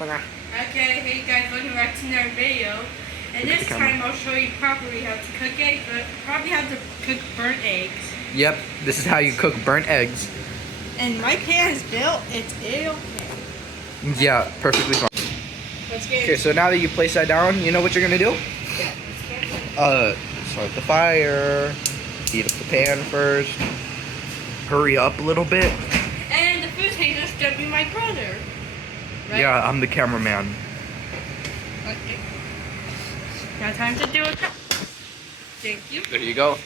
Okay, hey guys, welcome back to another video. And this time I'll show you properly how to cook eggs, but probably how to cook burnt eggs. Yep, this is how you cook burnt eggs. And my pan is built, it's okay. Yeah, perfectly fine. Let's get Okay, so now that you place that down, you know what you're gonna do? Start the fire, heat up the pan first, hurry up a little bit. And the food taster's gonna be my brother. Right? Yeah, I'm the cameraman. Okay. Now time to do it. Thank you. There you go.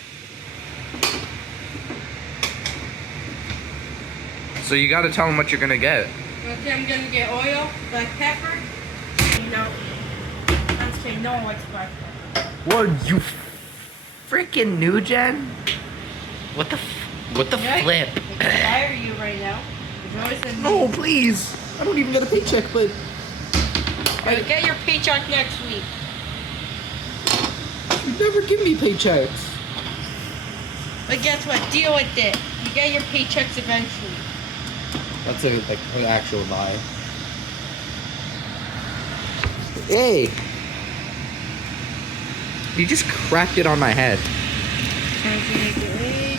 So you gotta tell them what you're gonna get. Okay, I'm gonna get oil, black pepper. No. I'm saying no one likes black pepper. What, you freaking new gen? What the Yeah, flip? I can fire you right now. There's always a No, please. I don't even get a paycheck, but You'll get your paycheck next week. you never give me paychecks. But guess what? Deal with it. You get your paychecks eventually. That's an actual lie. Hey! You just cracked it on my head. Time to make your egg.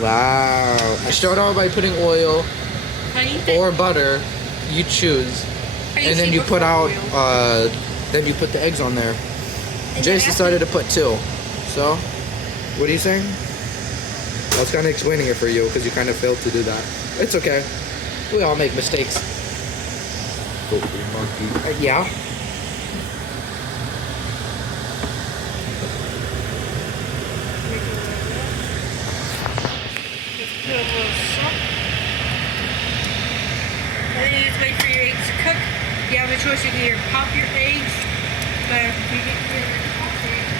Wow. I start out by putting oil How do you think? or butter. You choose. How do And then see you put before out, oil? then you put the eggs on there. And Jason then started to put 2. So, what are you saying? I was kind of explaining it for you because you kind of failed to do that. It's okay. We all make mistakes. Yeah. Just put a little salt. And then you just wait for your eggs to cook. You have a choice. You can either pop your eggs, but if you get your pop your eggs,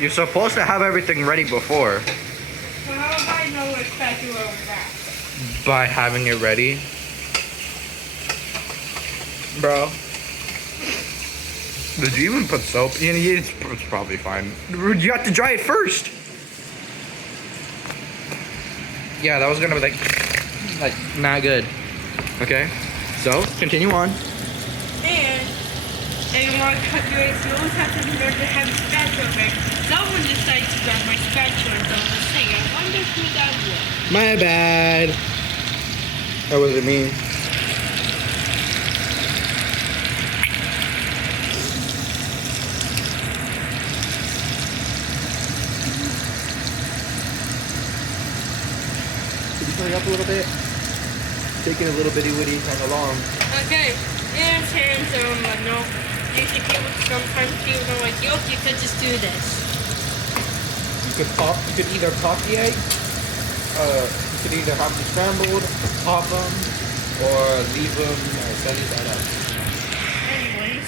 You're supposed to have everything ready before. so how do I know what spatula is that? By having it ready. Bro. Did you even put soap? Yeah, it's probably fine. You have to dry it first. Yeah, that was gonna be like not good. Okay, so continue on. And if you want to cut your eggs, you always have to remember to have a spatula there. Someone decided to grab my spatula and don't say, I wonder who that was. My bad. That wasn't me. Could you hurry up a little bit? Taking a little bitty witty kind of long. Okay, and hands no. Usually people, sometimes people don't like yolk, you could just do this. You could either pop the egg, you could either have them scrambled, pop them, or leave them sunny side up. Anyways,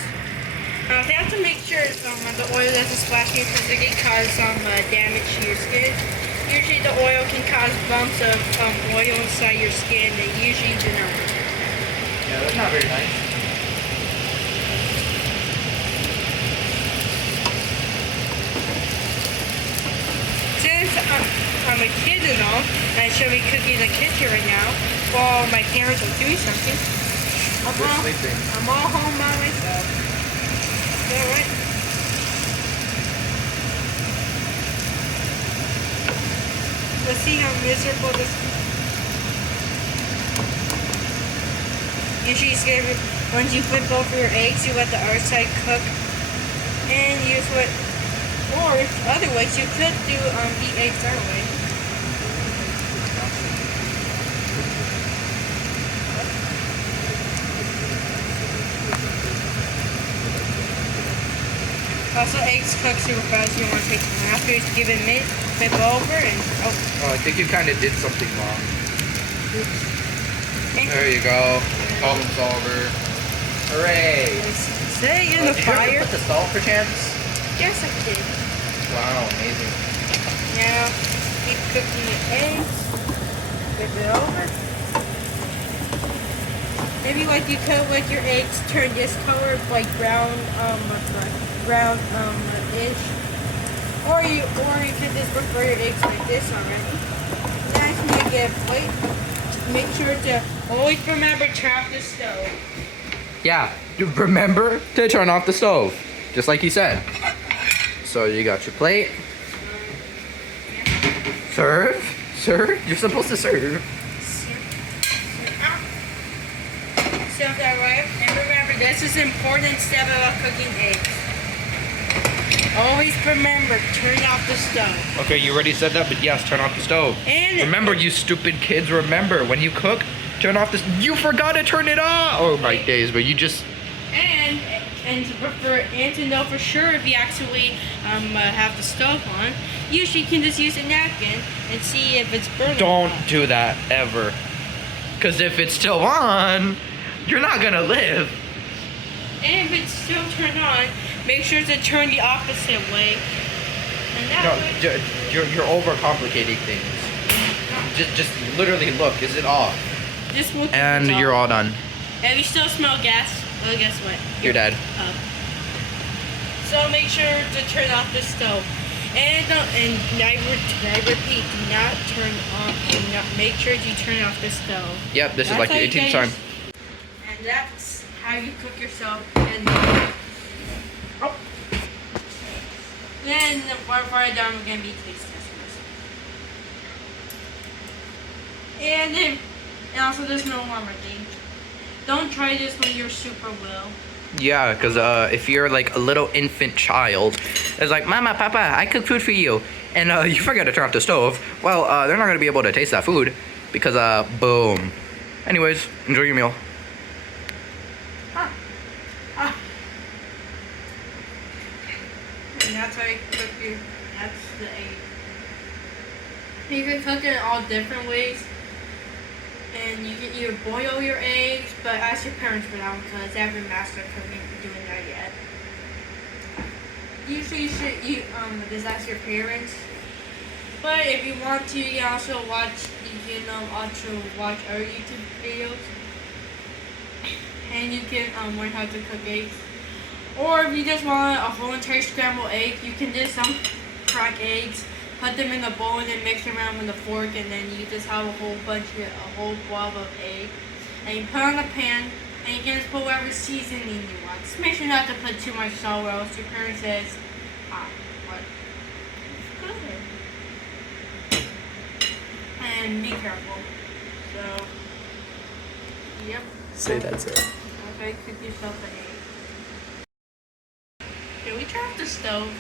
you have to make sure the oil doesn't splash you because it can cause some damage to your skin. Usually the oil can cause bumps of oil inside your skin that usually do not. Yeah, that's not very nice. Since I'm a kid and all, and I should be cooking in the kitchen right now while my parents are doing something, They're sleeping. I'm all home by myself. Alright. Let's see how miserable this is. Usually it's good once you flip over your eggs, you let the other side cook and use what, or otherwise you could do eat eggs that way. Also, eggs cook super fast. You want to take them after you give it a minute, flip over, and Oh, I think you kind of did something wrong. Okay. There you go. Problem solver. Hooray! Set it in the Did you have to fire. put the salt per chance? Yes, I did. Wow, amazing. Now, keep cooking the eggs. Flip it over. Maybe like you could let your eggs turn this color, like brown, brown ish. Or you can just prefer your eggs like this already. Next, you get a plate. Make sure to always remember to turn off the stove. Yeah, remember to turn off the stove, just like he said. So you got your plate. Serve? Serve? You're supposed to serve. Serve that right. And remember, this is an important step about cooking eggs. Always remember, turn off the stove. Okay, you already said that, but yes, turn off the stove. And remember, you stupid kids, remember, when you cook, turn off the... You forgot to turn it off! Oh my days, but you just... And to know for sure if you actually have the stove on, usually you can just use a napkin and see if it's burning. Don't do that, ever. Because if it's still on, you're not gonna live. And if it's still turned on, make sure to turn the opposite way. And that way... You're overcomplicating things. Just literally look, is it off? Just look. And you're all done. And you still smell gas, well, guess what? You're dead. So make sure to turn off the stove. And I repeat, do not turn off. Do not make sure you turn off the stove. Yep, this is like the 18th time. And that's how you cook yourself. Then far down we're gonna be taste testers. And also there's no warmer thing. Don't try this when you're super well. Yeah, because if you're like a little infant child, it's like, Mama, Papa, I cooked food for you, and you forgot to turn off the stove. Well, they're not gonna be able to taste that food because boom. Anyways, enjoy your meal. And that's how you cook that's the egg. You can cook it all different ways. And you can either boil your eggs, but ask your parents for that one because they haven't mastered cooking doing that yet. Usually you should just ask your parents. But if you want to, you can also watch other YouTube videos. And you can learn how to cook eggs. Or if you just want a whole entire scrambled egg, you can just crack eggs, put them in a bowl, and then mix them around with a fork, and then you just have a whole blob of egg. And you put it on a pan, and you can just put whatever seasoning you want. Just make sure not to put too much salt, or else your parent says, what? Good. And be careful. So, yep. Say that's it. Okay, cook yourself an egg. Okay, we turn off the stove.